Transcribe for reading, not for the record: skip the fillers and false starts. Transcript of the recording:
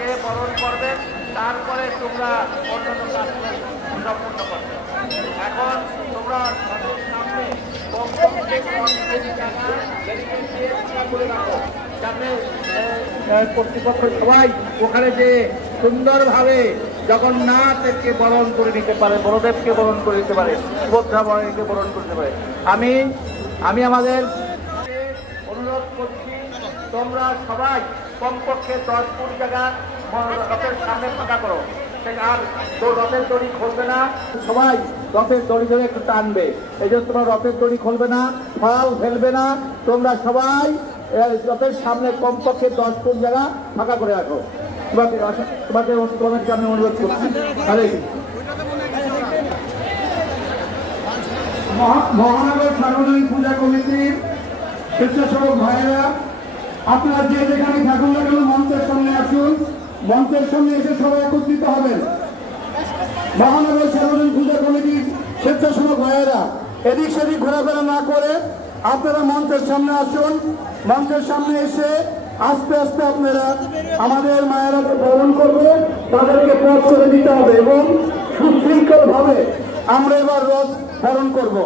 রথকে বরণ করবেন, তারপরে তোমরা অন্যান্য কাজ সম্পূর্ণ করবে। এখন তোমরা সামনে কর্তৃপক্ষ সবাই ওখানে যে সুন্দরভাবে জগন্নাথকে বরণ করে নিতে পারে, বলদেবকে বরণ করে নিতে পারে, সুভদ্রা বরণকে বরণ করতে পারে। আমি আমাদের অনুরোধ করছি, তোমরা সবাই কমপক্ষে 10 ফুট জায়গা রথের সামনে ফাঁকা করো। আর রথের দড়ি খুলবে না, সবাই রথের দড়ি ধরে একটু টানবে। এই জন্য তোমরা রথের দড়ি খুলবে না, ফল ফেলবে না, তোমরা সবাই রথের সামনে কমপক্ষে 10 ফুট জায়গা ফাঁকা করে রাখো। তোমাদেরকে আমি অনুরোধ করছি। মহানগর সার্বজনীন পূজা কমিটির স্বেচ্ছাসেবক ভাইয়েরা, আপনারা যে যেখানে থাকুন না কেন মঞ্চের সামনে আসুন, মঞ্চের সামনে এসে সবাই একত্রিত হবেন। মহানগর সার্বজনীন পূজা কমিটির স্বেচ্ছাসেবক ভাইয়েরা এদিক সেদিক ঘোরাফেরা না করে আপনারা মঞ্চের সামনে আসুন। মঞ্চের সামনে এসে আস্তে আস্তে আপনারা আমাদের মায়েরা বরণ করবে, তাদেরকে পথ করে দিতে হবে এবং সুশৃঙ্খল ভাবে আমরা এবার রথ বরণ করব।